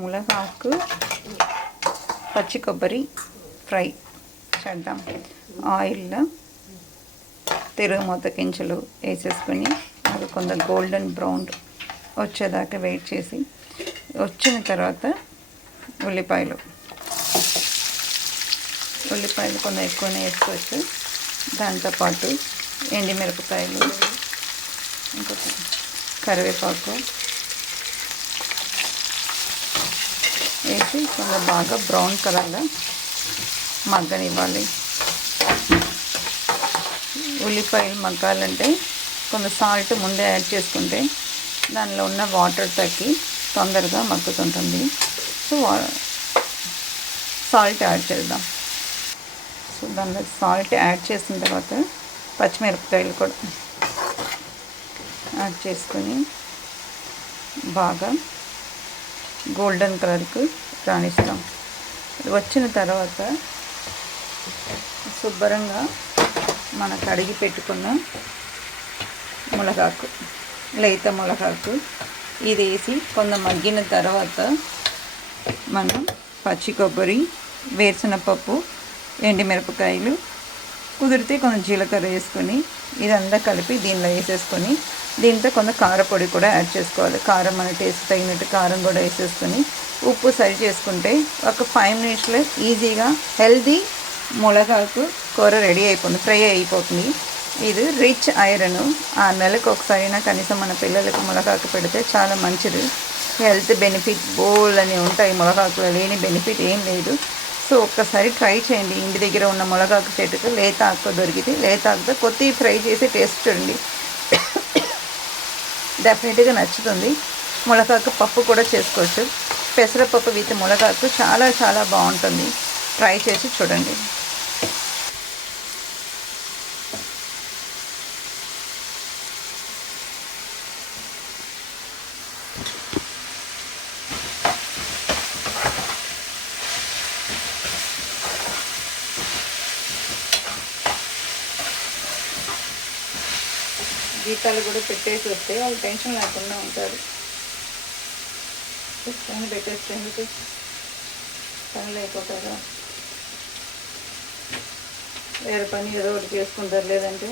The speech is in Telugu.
ములగాకు పచ్చి కొబ్బరి ఫ్రై చేద్దాం. ఆయిల్లో తిరుగుమూత గింజలు వేసేసుకొని అది కొంత గోల్డెన్ బ్రౌన్ వచ్చేదాకా వెయిట్ చేసి వచ్చిన తర్వాత ఉల్లిపాయలు కొంచెం ఎక్కువనే వేసుకోవచ్చు. దాంతోపాటు ఎండుమిరపకాయలు, ఇంకొక కరివేపాకు వేసి కొంచెం బాగా బ్రౌన్ కలర్లో మగ్గనివ్వాలి. ఉల్లిపాయలు మగ్గాలంటే కొంచెం సాల్ట్ ముందే యాడ్ చేసుకుంటే దానిలో ఉన్న వాటర్ తగ్గి తొందరగా మగ్గుతుంటుంది. సో సాల్ట్ యాడ్ చేద్దాం. సో దానిలో సాల్ట్ యాడ్ చేసిన తర్వాత పచ్చిమిరపకాయలు కూడా యాడ్ చేసుకొని బాగా గోల్డెన్ కలర్కు రాణిస్తాం. వచ్చిన తర్వాత శుభ్రంగా మన కడిగి పెట్టుకున్న ములగాకు, లేత ములగాకు ఇది వేసి కొంచెం మగ్గిన తర్వాత మనం పచ్చి కొబ్బరి, వేరుశనగపప్పు, ఎండుమిరపకాయలు, కుదిరితే కొంచెం జీలకర్ర వేసుకొని ఇదంతా కలిపి దీనిలో వేసేసుకొని దీంతో కొంత కారపొడి కూడా యాడ్ చేసుకోవాలి. కారం మన టేస్ట్ తగినట్టు కారం కూడా వేసేసుకొని ఉప్పు సరి చేసుకుంటే ఒక 5 మినిట్స్లో ఈజీగా హెల్దీ ములగాకు కూర రెడీ అయిపోతుంది, ఫ్రై అయిపోతుంది. ఇది రిచ్ ఐరన్. 6 నెలలకు ఒకసారైనా కనీసం మన పిల్లలకు ములగాకు పెడితే చాలా మంచిది. హెల్త్ బెనిఫిట్ బోల్ అని ఉంటాయి, ములగాకులో లేని బెనిఫిట్ ఏం లేదు. సో ఒక్కసారి ట్రై చేయండి. ఇంటి దగ్గర ఉన్న ములగాకు చెట్టుకు లేత ఆకు దొరికితే లేత ఆకుతో కొద్దిగా ఫ్రై చేసి టేస్ట్ చూడండి, డెఫినెట్గా నచ్చుతుంది. ములగాకు పప్పు కూడా చేసుకోవచ్చు. పెసరపప్పు విత్ ములగాకు చాలా చాలా బాగుంటుంది. ట్రై చేసి చూడండి. గీతాలు కూడా పెట్టేసి వస్తే వాళ్ళు టెన్షన్ లేకుండా ఉంటారు. పని పెట్టేస్తే పనులు అయిపోతారా, వేరే పని ఏదో ఒకటి చేసుకుంటారు. లేదంటే